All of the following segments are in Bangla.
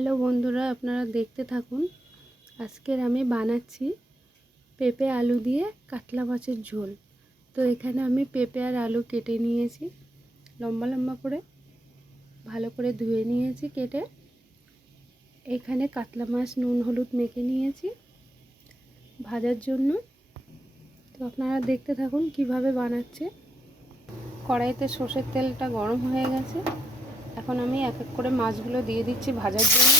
হ্যালো বন্ধুরা, আপনারা দেখতে থাকুন। আজকের আমি বানাচ্ছি পেঁপে আলু দিয়ে কাতলা মাছের ঝোল। তো এখানে আমি পেঁপে আর আলু কেটে নিয়েছি, লম্বা লম্বা করে ভালো করে ধুয়ে নিয়েছি কেটে। এখানে কাতলা মাছ নুন হলুদ মেখে নিয়েছি ভাজার জন্য। তো আপনারা দেখতে থাকুন কিভাবে বানাচ্ছে। কড়াইতে সর্ষের তেলটা গরম হয়ে গেছে, এখন আমি এক এক করে মাছগুলো দিয়ে দিচ্ছি ভাজার জন্য।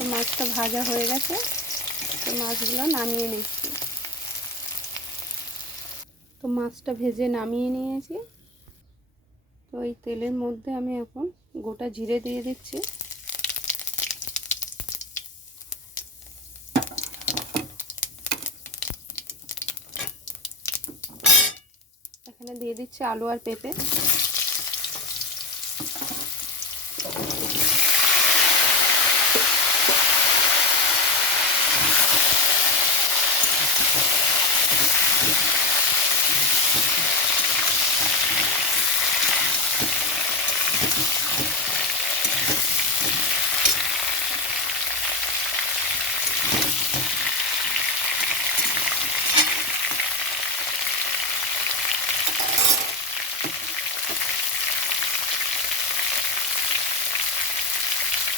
তো মাছটা ভাজা হয়ে গেছে, তো মাছগুলো নামিয়ে নিচ্ছি। তো মাছটা ভেজে নামিয়ে নিয়েছি। তো এই তেলের মধ্যে আমি এখন গোটা জিরে দিয়ে দিচ্ছি, এখানে দিয়ে দিচ্ছি আলু আর পেঁপে।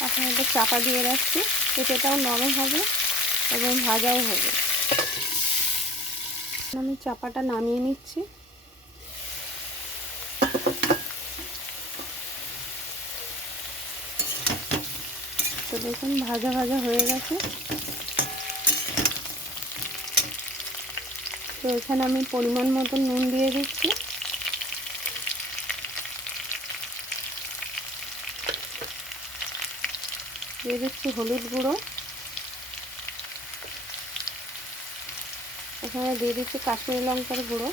এখন একটা চাপা দিয়ে রাখছি, পেঁপেটাও নরম হবে এবং ভাজাও হবে। আমি চাপাটা নামিয়ে নিচ্ছি। তো দেখুন ভাজা ভাজা হয়ে গেছে। তো এখানে আমি পরিমাণ মতো নুন দিয়ে দিচ্ছি, দিয়ে দিচ্ছি হলুদ গুঁড়ো, এখানে দিয়ে দিচ্ছি কাশ্মীরি লঙ্কার গুঁড়ো,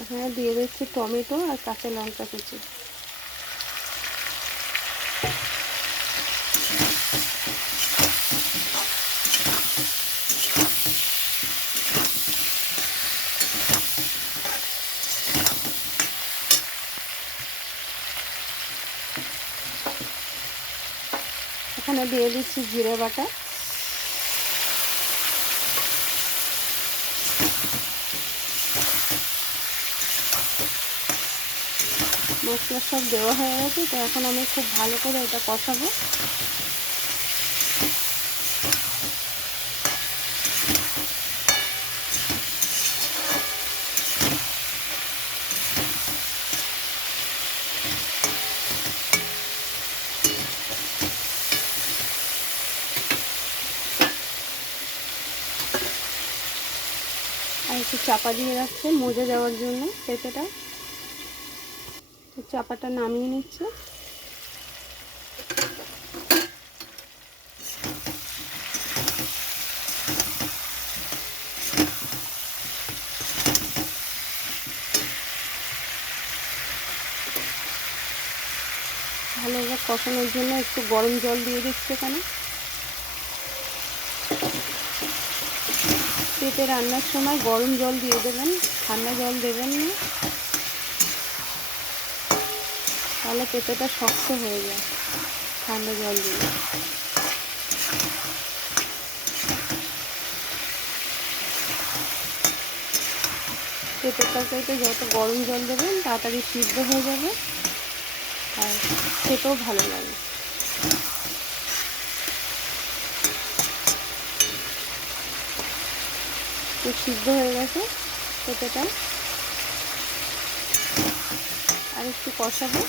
এখানে দিয়ে দিচ্ছি টমেটো আর কাঁচা লঙ্কা কুচি। এখানে দিয়ে দিচ্ছি জিরে বাটা, মশলা সব দেওয়া হয়ে গেছে। তো এখন আমি খুব ভালো করে এটা কষাবো। আর একটু চাপা দিয়ে রাখছে মজে যাওয়ার জন্য পেঁপেটা। তো চাপাটা নামিয়ে নিচ্ছে। ভালোভাবে কষানোর জন্য একটু গরম জল দিয়ে দিচ্ছি এখানে। পেঁপে রান্নার সময় গরম জল দিয়ে দেবেন, ঠান্ডা জল দেবেন না, তাহলে পেঁপেটা শক্ত হয়ে যায় ঠান্ডা জল দিয়ে। পেঁপের তরকারিতে যত গরম জল দেবেন তাড়াতাড়ি সিদ্ধ হয়ে যাবে আর খেতেও ভালো লাগে। তো সিদ্ধ হয়ে গেছে পেঁপেটা, আর একটু কষাবো।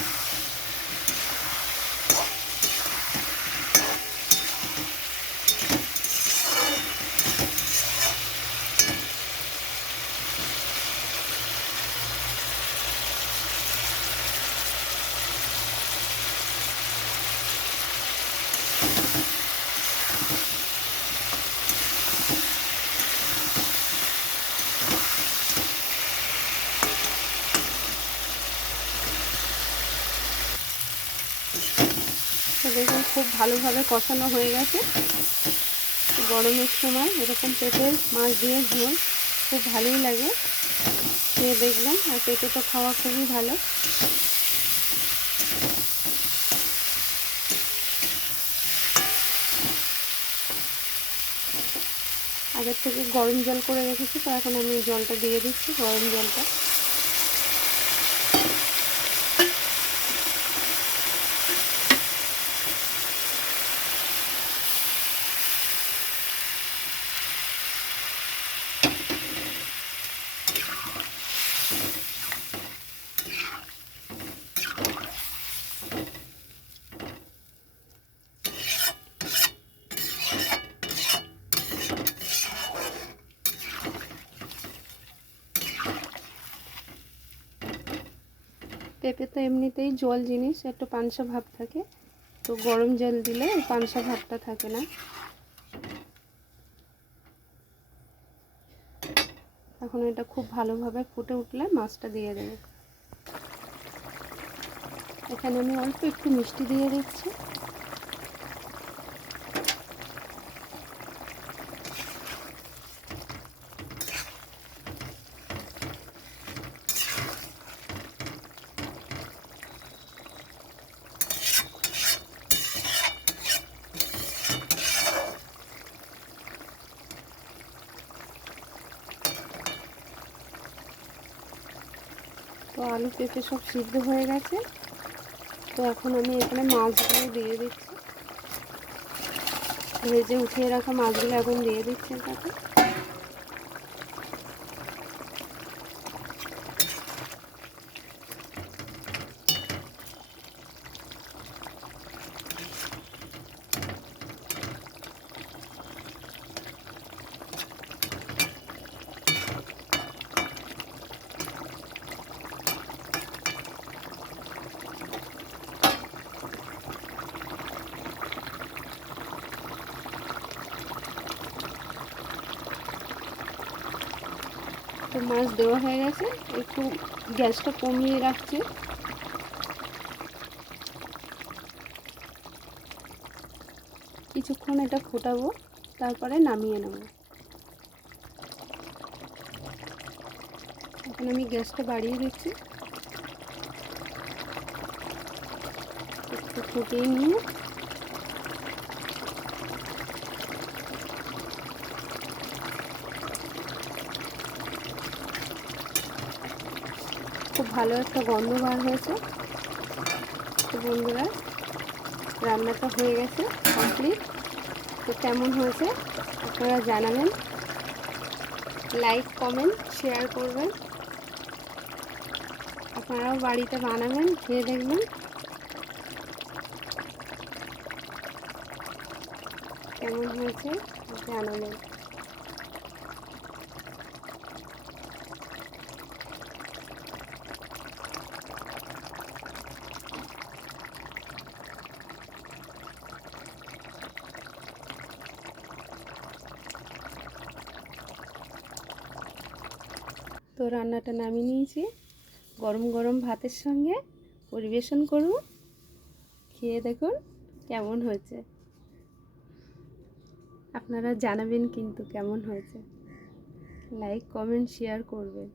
তো দেখুন খুব ভালোভাবে কষানো হয়ে গেছে। গরমের সময় এরকম পেঁপের মাছ দিয়ে ঝোল খুব ভালোই লাগে, খেয়ে দেখবেন। আর পেঁপে তো খাওয়া খুবই ভালো। আগের থেকে গরম জল করে রেখেছি, তো এখন আমি জলটা দিয়ে দিচ্ছি, গরম জলটা। পেঁপে তো এমনিতেই জল জিনিস, একটু পানসা ভাব থাকে, তো গরম জল দিলে ওই পানসা ভাবটা থাকে না। এখন এটা খুব ভালোভাবে ফুটে উঠলে মাছটা দিয়ে দেবো। এখানে আমি অল্প একটু মিষ্টি দিয়ে দিচ্ছি। তো আলু পেঁপে সব সিদ্ধ হয়ে গেছে। তো এখন আমি এখানে মাছগুলো দিয়ে দিচ্ছি, ভেজে উঠিয়ে রাখা মাছগুলো এখন দিয়ে দিচ্ছি এটাতে। তো মাছ দেওয়া হয়ে গেছে, একটু গ্যাসটা কমিয়ে রাখছি। কিছুক্ষণ এটা ফোটাবো, তারপরে নামিয়ে নেব। এখন আমি গ্যাসটা বাড়িয়ে দিচ্ছি, একটু ফুটিয়ে নিয়ে খুব ভালো একটা গন্ধ বার হয়েছে। তো বন্ধুরা, রান্নাটা হয়ে গেছে কমপ্লিট। তো কেমন হয়েছে আপনারা জানাবেন, লাইক কমেন্ট শেয়ার করবেন। আপনারাও বাড়িতে বানাবেন, খেয়ে দেখবেন কেমন হয়েছে জানাবেন। তো রান্নাটা নামিয়ে নিয়েছি, গরম গরম ভাতের সঙ্গে পরিবেশন করুন, খেয়ে দেখুন কেমন হয়েছে। আপনারা জানাবেন কিন্তু কেমন হয়েছে, লাইক কমেন্ট শেয়ার করবেন।